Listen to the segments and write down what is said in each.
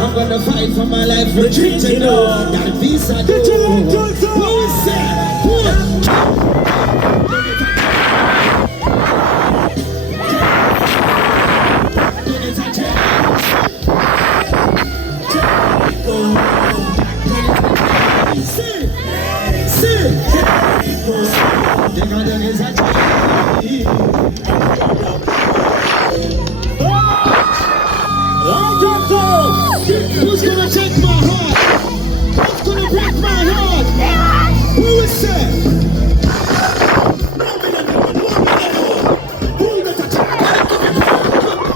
I'm gonna fight for my life, retreat, you know. Got a visa, do. Who is that? Who's gonna take my heart? Who's gonna break my heart? Who is that?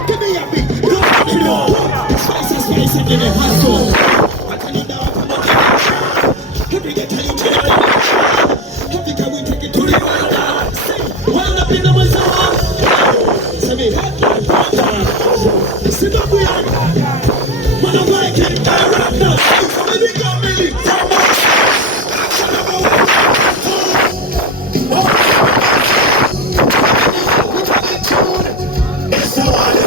Give me a beat. Spice and give me hustle. I tell you now, come on. Every day tell you to the every time we take it to the world. Well up in the wizard. Say me, sit up with when I'm like it, I rap now. Baby, got me. It's so hard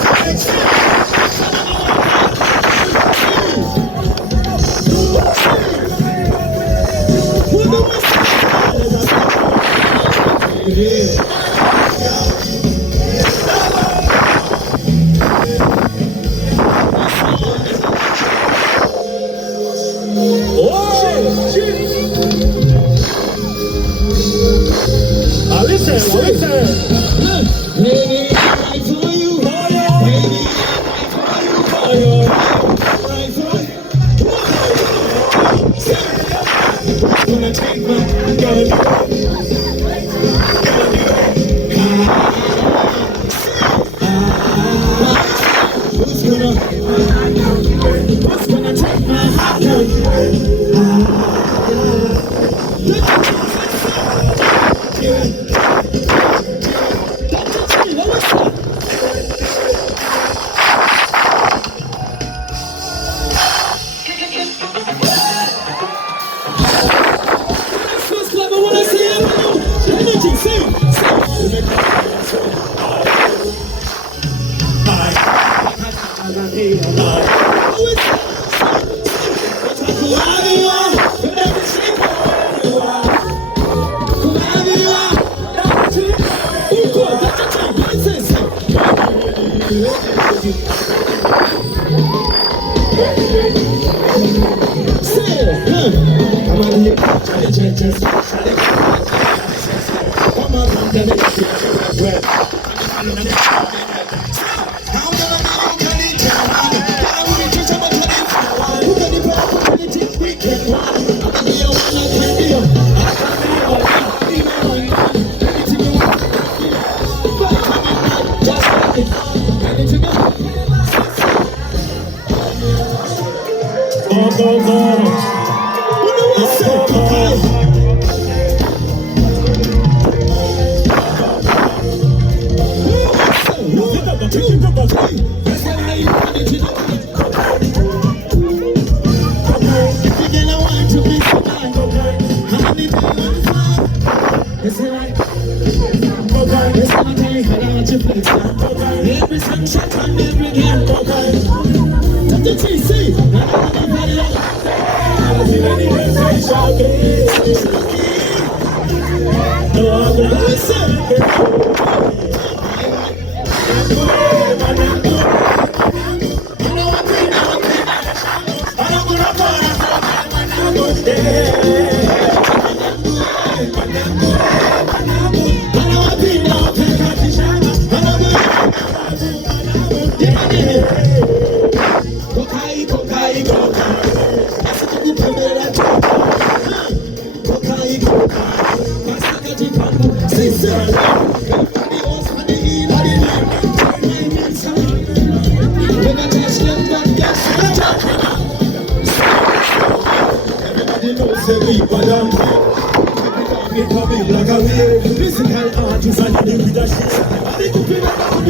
Physical artists and the leadership.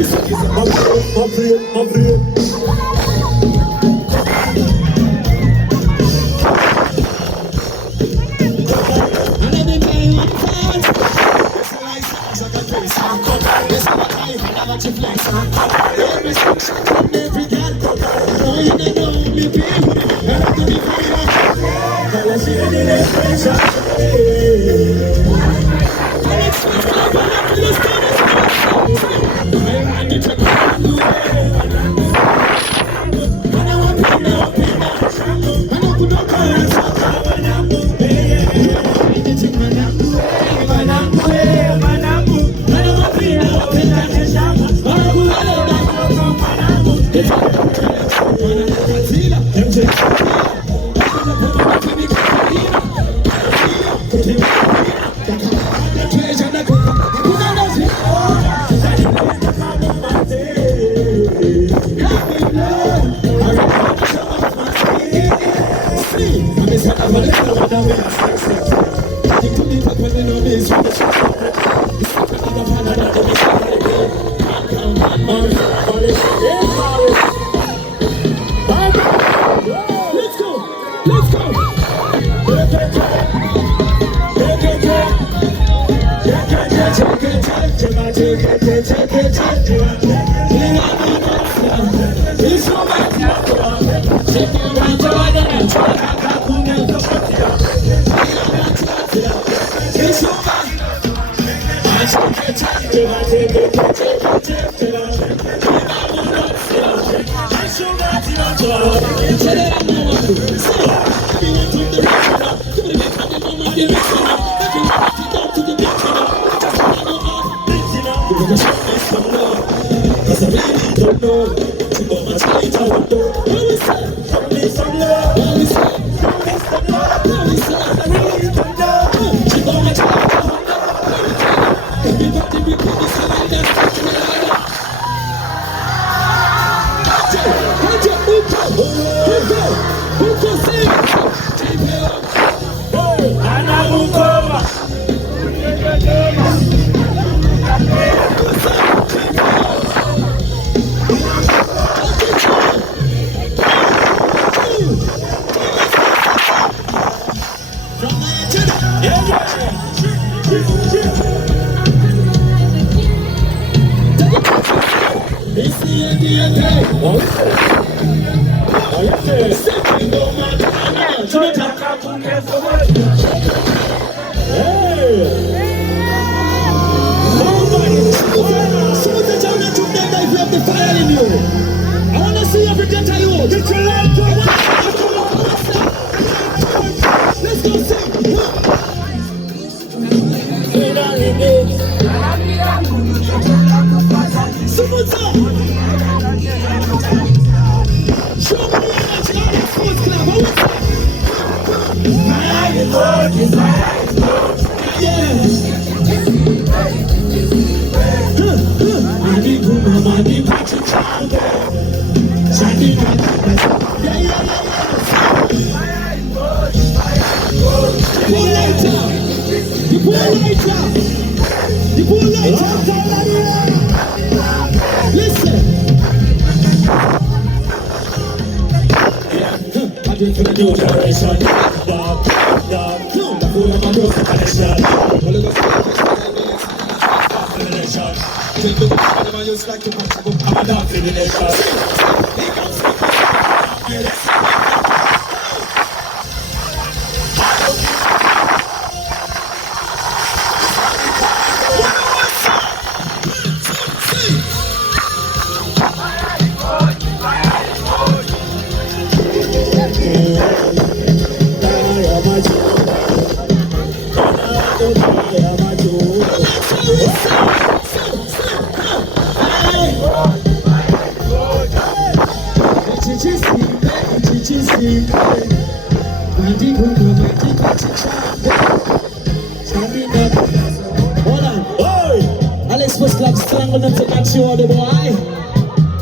Alex First Club strangle them to that show the boy,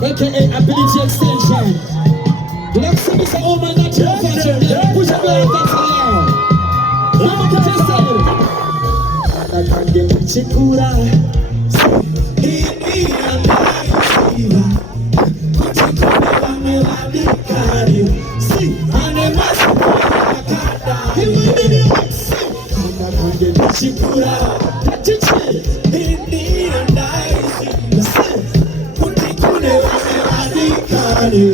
aka Ability Extension. Let's see Mr. Oman that you fashion there. Push up your hands around. Mama can test it. I can't get Chikura. Chikura, Pachi, India, nice. Putikune, Adikani.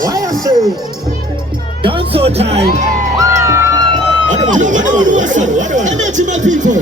Why I say dance so time? What do my people?